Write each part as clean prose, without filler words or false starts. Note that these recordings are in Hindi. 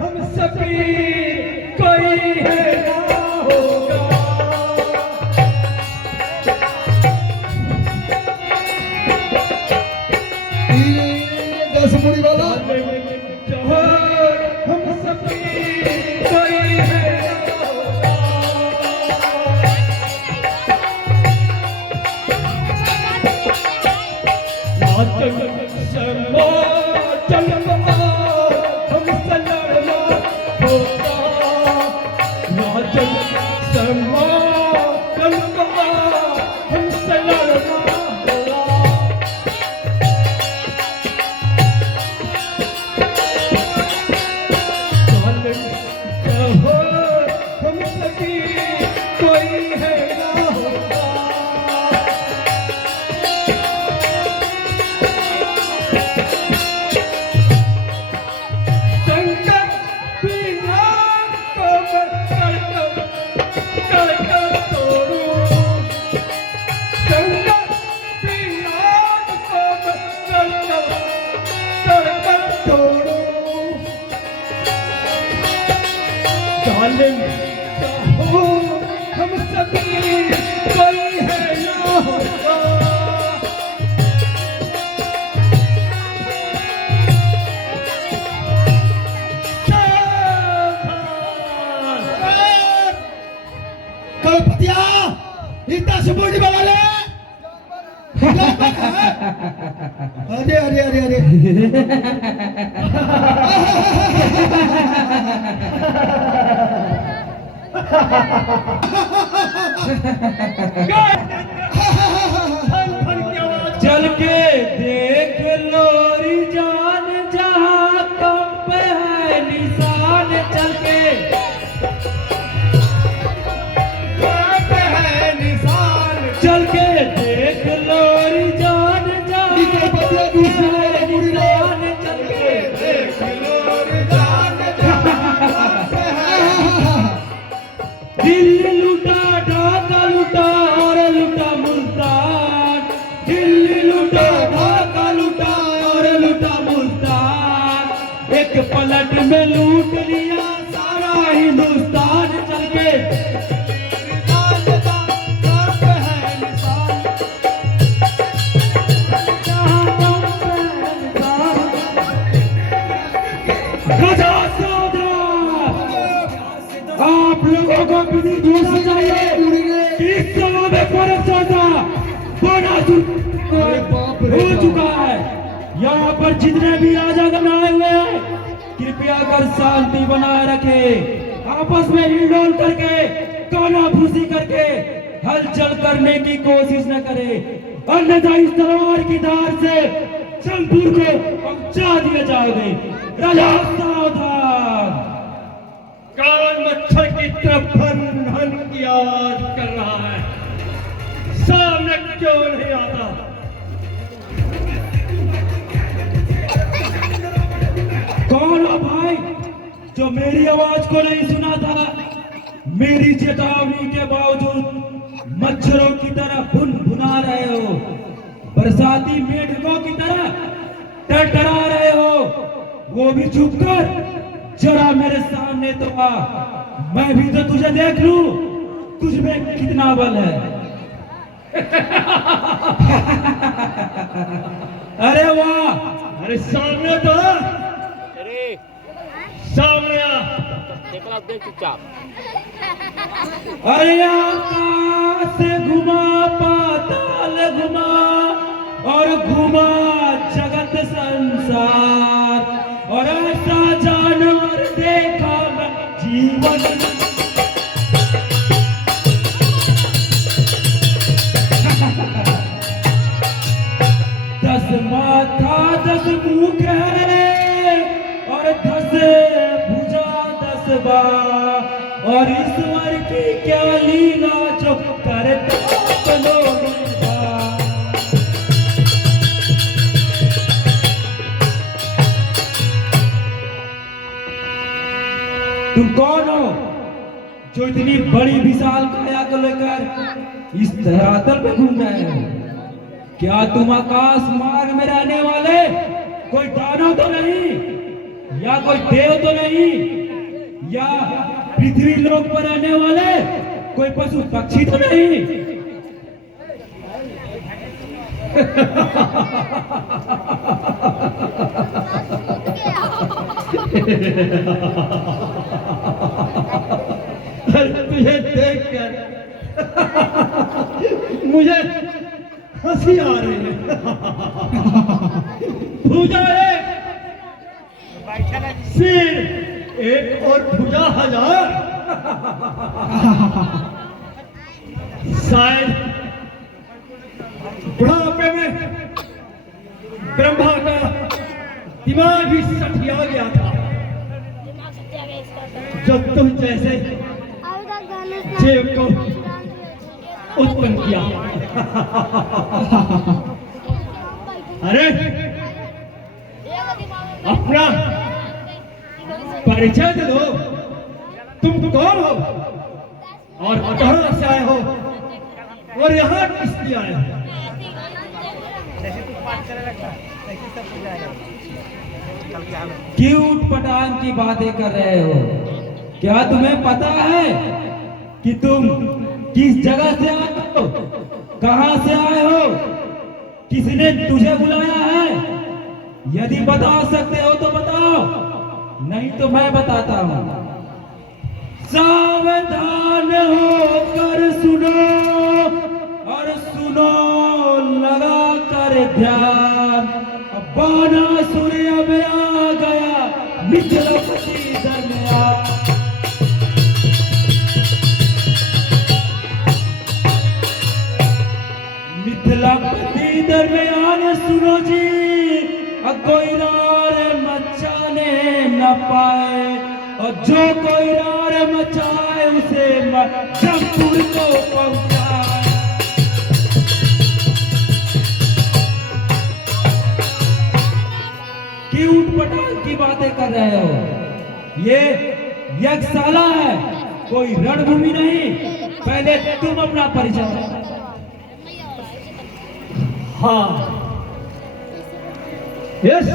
हम सभी कोई है ना होगा। दस मुड़ी वाला हम सभी कोई है ना होगा। हम सभी कोई है ना होगा। कलपतिया इतना सुबोड़ी वाला ले अरे अरे अरे अरे चल के देख लोरी जान जहाँ कम है निशान। चल के है निशान। चल के देख लोरी जान जहाँ है निशान। चल के देख लोरी जान दिल्ली लूटा ढाका लूटा और लूटा मुल्तान। दिल्ली लूटा ढाका लूटा और लूटा मुल्तान। एक पलट में लूट लिया सारा हिंदुस्तान। चल के आप लोगों को विदित होना चाहिए इस समय में परिचर्चा बड़ा हो चुका है। यहाँ पर जितने भी राजागण आए हुए हैं कृपया कर शांति बनाए रखे। आपस में हिलडोल करके कानाफूसी करके हलचल करने की कोशिश न करे, अन्यथा इस तलवार की धार से चंदपुर को पहुंचा दिए जाओगे। राजा सावधान। कान मच्छर की तरफ हन की आवाज कर रहा है, सामने क्यों नहीं आता? कौन है भाई जो मेरी आवाज को नहीं सुना था? मेरी चेतावनी के बावजूद मच्छरों की तरह भुना रहे हो, बरसाती मेढकों की तरह टरटरा रहे हो, वो भी छुपकर जरा मेरे सामने तो आ, मैं भी तो तुझे देख लूं, तुझ में कितना बल है। अरे वाह, अरे सामने तो आ, अरे सामने आ। देखला देख चुपचाप। अरे आकाश से घुमा, पाताल घुमा और घुमा जगत संसार, और ऐसा जानवर देखा मैं जीवन। दस माथा दस मुख है और 10 भुजा 10 बार, और ईश्वर की क्या लीला जो करता लोग। तुम कौन हो जो इतनी बड़ी विशाल काया को लेकर इस धरातल पे घूम रहे हो? क्या तुम आकाश मार्ग में रहने वाले कोई दानव तो नहीं, या कोई देव तो नहीं, या पृथ्वी लोक पर रहने वाले कोई पशु पक्षी तो नहीं? तुझे देखकर मुझे हंसी आ रही है। भुजा एक, सिर एक और भुजा 1000। शायद बुढ़ापे में ब्रह्मा का दिमाग भी सठिया गया था, जब तुम जैसे जीव को उत्पन्न किया। अरे अपना परिचय दे दो, तुम कौन हो और कहां से आए हो और यहाँ किस लिए आए हो? क्यों उटपटांग की बातें कर रहे हो? क्या तुम्हें पता है कि तुम किस जगह से आए हो, कहां से आए हो, किसने तुझे बुलाया है? यदि बता सकते हो तो बताओ, नहीं तो मैं बताता हूं। सावधान होकर सुनो और सुनो लगा कर ध्यान, बानासुर अब आ गया मिथिलापति दरमियान। मिथिलापति दरमियान सुनो जी, कोई रार मचाने न पाए, और जो कोई रार मचाए उसे जमपुर को पहुंचाए। क्यों उटपटांग की बातें कर रहे हो? ये यज्ञशाला है, कोई रणभूमि नहीं। पहले तुम अपना परिचय दो। हाँ, यस,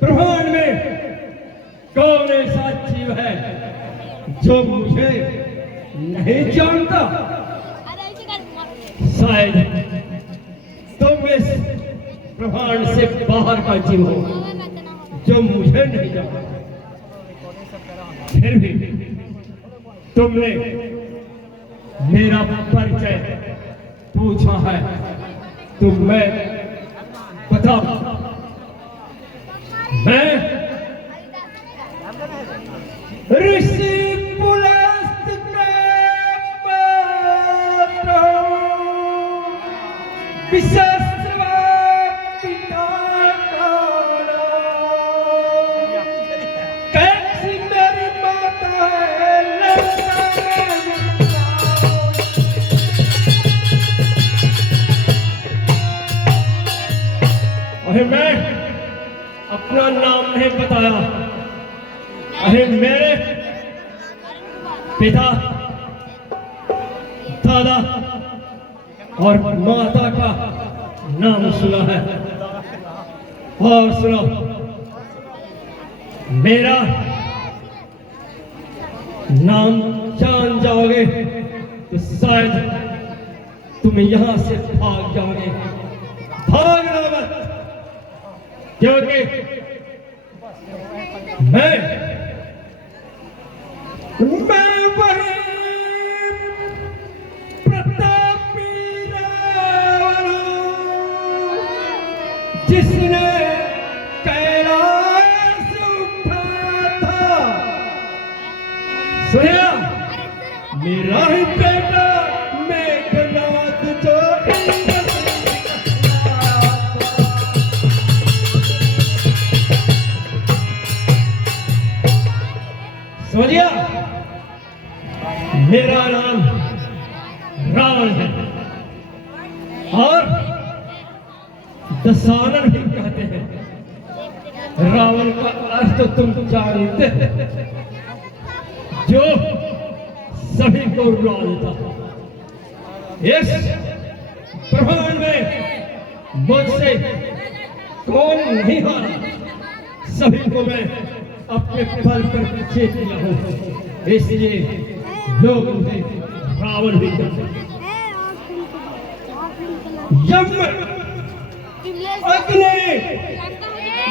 ब्रह्मांड में कौन ऐसा जीव है जो मुझे नहीं जानता? शायद तुम इस ब्रह्मांड से बाहर का जीव हो जो मुझे नहीं जानता। फिर भी तुमने मेरा परिचय पूछा है तो मैं बताऊं। मैं ऋषि पुलस्त का पुत्र हूं, विश्ववा पिता का नाम। कैसी मेरी माता है अरे मैं अपना नाम नहीं बताया। अरे मेरे पिता, दादा और माता का नाम सुना है। और सुनो, मेरा नाम जान जाओगे तो शायद तुम यहाँ से भाग जाओगे। भागना मत, क्योंकि मैं वही प्रतापी रावण हूं, जिसने कैलाश उठाया था। सुनिया, मेरा ही बेटा मेघनाद जो समझिया, मेरा नाम रावण है और दशानन भी कहते हैं। रावण का अर्थ तो तुम जानते हैं, जो सभी को रुला देता। इस ब्रह्मांड में मुझसे कौन नहीं हारा, सभी को मैं अपने फल पर चेत लिया हूं, इसलिए लोग मुझे रावण भी कहते हैं।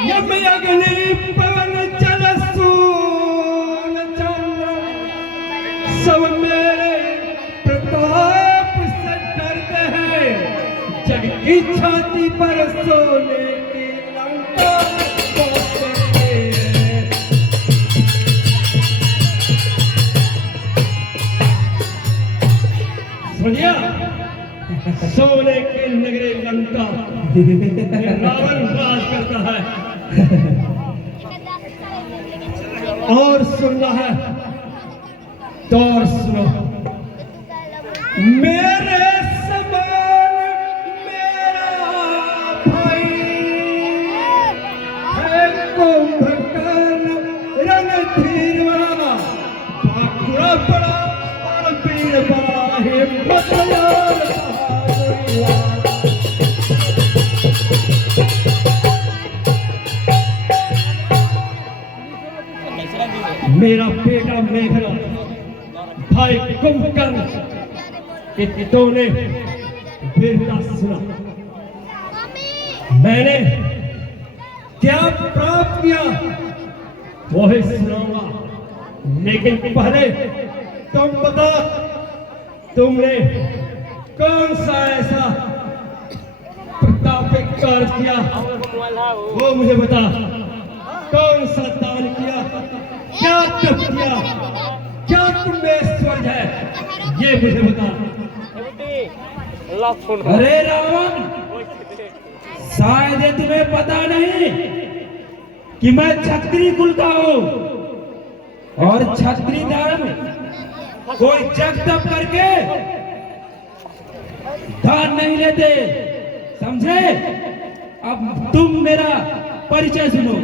यम अग्नि पवन जल सूर्य चंद्र सब मेरे प्रताप से डरते हैं। जग की छाती पर सोने की लंका सुनिया, सोने के नगरी लंका रावण राज करता है और सुनना है तो और सुनो। मेरे समान मेरा भाई है कुंभकर्ण, रणधीर बड़ा, बांकुड़ा बड़ा और वीर बड़ा है, बतलार मेरा बेटा मेघनाद, भाई कुंभकर्ण के तूने वीरता सुना। मैंने क्या प्राप्त किया वही सुनाऊंगा, लेकिन पहले तुम बता, तुमने कौन सा ऐसा प्रतापिक कार्य किया, वो मुझे बता। कौन सा दान किया, क्या तप किया, क्या तुम ऐश्वर्य है, ये मुझे बता। अरे रावण, शायद तुम्हें पता नहीं कि मैं क्षत्रिय कुल का हूं और क्षत्रिय धर्म कोई जग तप करके दान नहीं लेते, समझे? अब तुम मेरा परिचय सुनो।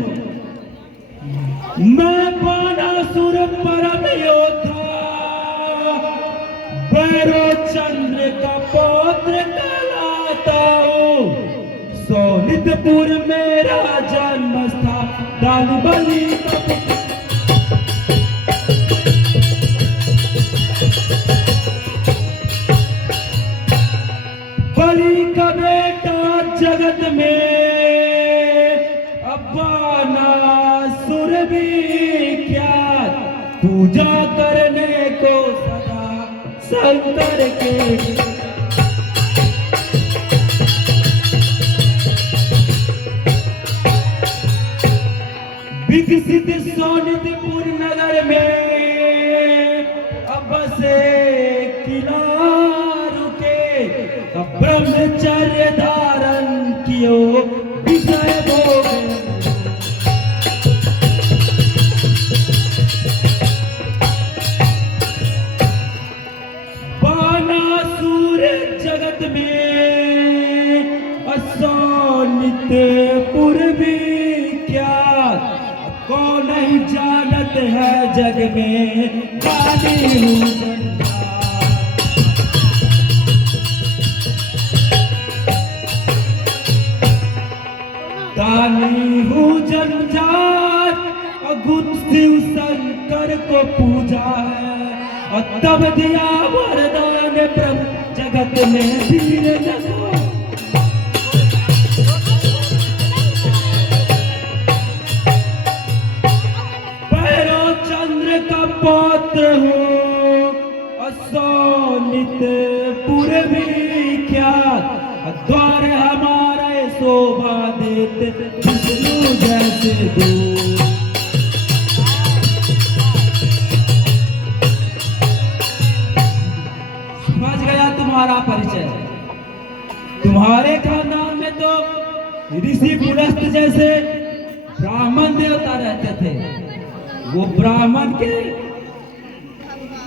मैं बाणासुर परम योद्धा, भैरवचंद्र का पौत्र कहलाता हूँ। सोनितपुर मेरा जन्म स्थान, दालबली बलि का बेटा जगत में, बाणासुर भी क्या, पूजा करने को सदा शंकर के। विकसित सोनितपुर नगर में अब से किला रुके, ब्रह्मचर्य धारण कियो विषय भोग। बाणासुर जगत में सोनितपुर भी क्या, कौन नहीं जानत है जग में, काली हूँ दानी हूँ जंजात अगुण शिव शंकर को पूजा है और तब दिया वरदान प्रभु जगत में वीर जगो। भैरव चंद्र का पौत्र हूँ असोनित पूर्वी ख्यात द्वार हमारे शोभा देते विष्णु जैसे दूत। समझ गया तुम्हारा परिचय। तुम्हारे खानदान में तो ऋषि पुलस्त जैसे ब्राह्मण देवता रहते थे। वो ब्राह्मण के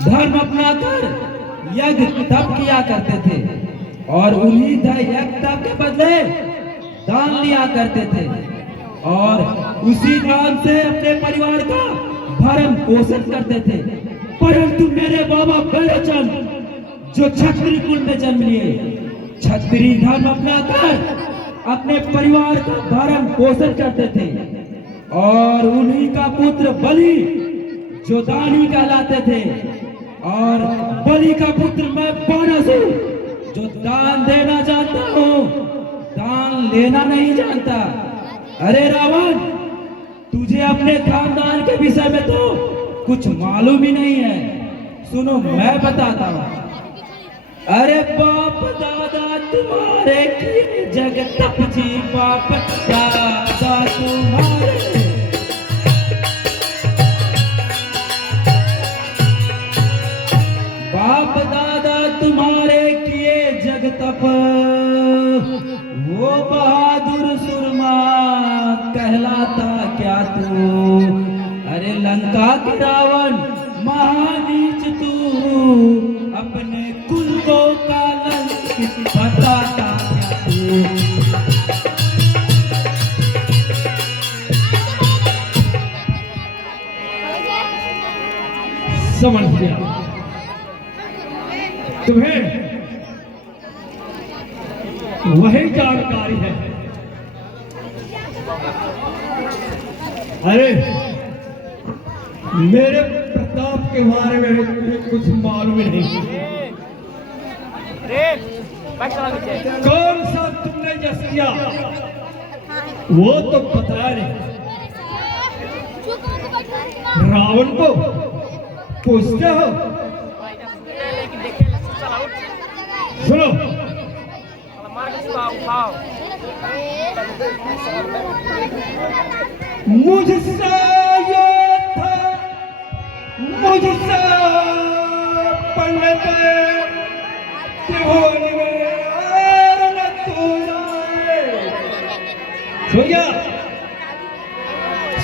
धर्म अपनाकर यज्ञ तप किया करते थे और उन्हीं यज्ञ तप के बदले दान लिया करते थे और उसी दान से अपने परिवार का भरण पोषण करते थे। परंतु मेरे बाबा भैरवचंद जो क्षत्रिय कुल में जन्म लिए, क्षत्रिय धर्म अपनाकर अपने परिवार का भरण पोषण करते थे और उन्हीं का पुत्र बलि जो दानी कहलाते थे और बलि का पुत्र मैं बानासुर जो दान देना जानता हूँ, दान लेना नहीं जानता। अरे रावण, तुझे अपने खानदान के विषय में तो कुछ मालूम ही नहीं है। सुनो मैं बताता हूँ। अरे बाप दादा तुम्हारे किए जग तप जी, बाप दादा तुम्हारे बाप दादा तुम्हारे किए जग तप, वो बहादुर सुरमा कहलाता क्या तू। अरे लंका के रावण महानीच तू, अपने कुल को कलंकित बताता क्या तू। समझ गया। तुम्हें वही जानकारी है। अरे मेरे प्रताप के बारे में तुम्हें कुछ मालूम ही नहीं। कौन सा तुमने जस किया वो तो बताया नहीं। रावण को पूछते हो। सुनो, मुझसे ये था, मुझसे पंडित त्रिभुवन में और न तू जाए। सुन गया?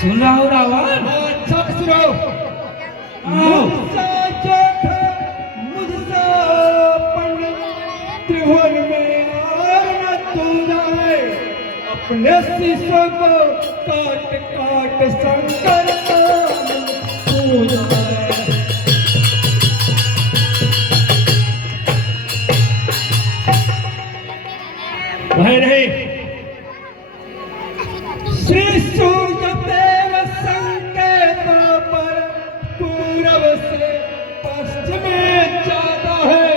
सुन रहा हूँ रावण। अच्छा सुनो। मुझसे जो था, मुझसे पंडित त्रिभुवन में और न तू जाए। अपने शिष्यों को काट काट शंकर नाम पूजा। वह नहीं, श्री सूर्य देव संकेतों पर पूरब से पश्चिम में जाता है।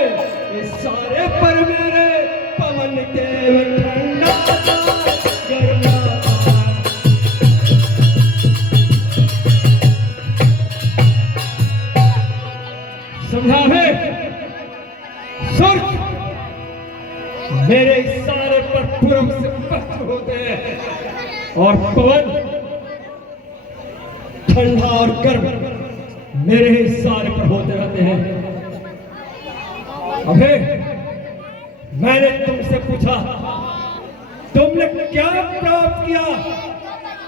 इस सारे पर मेरे पवन देव ठंडा गर्मा। समझा है? सूर्य मेरे इशारे पर पूरब से पश्चिम होते हैं और पवन ठंडा और गर्म मेरे इशारे पर होते रहते हैं। अबे मैंने तुमसे पूछा, तुमने क्या प्राप्त किया?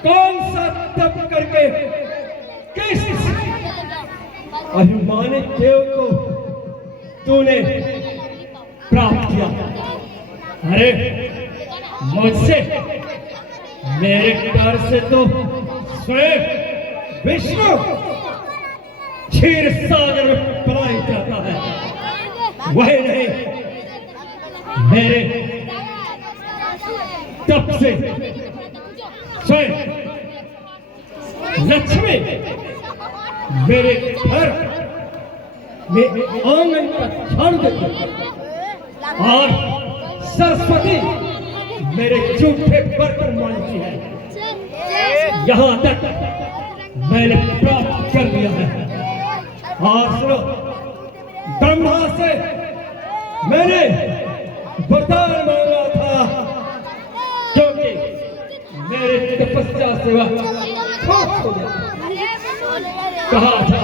कौन सा तप करके किस अभिमानित देव को तूने प्राप्त किया? अरे मुझसे, मेरे डर से तो स्वयं विष्णु क्षीर सागर में पलाई जाता है। वही नहीं, मेरे तप से स्वयं लक्ष्मी मेरे घर में आंगन का झाड़ू देती और सरस्वती मेरे जूठे बर्तन मांगती है। यहाँ तक मैंने प्राप्त कर लिया है। और सुनो, ब्रह्मा से मैंने वरदान मांगा था, क्योंकि मेरे तपस्या से वह खुश हो गया। कहा था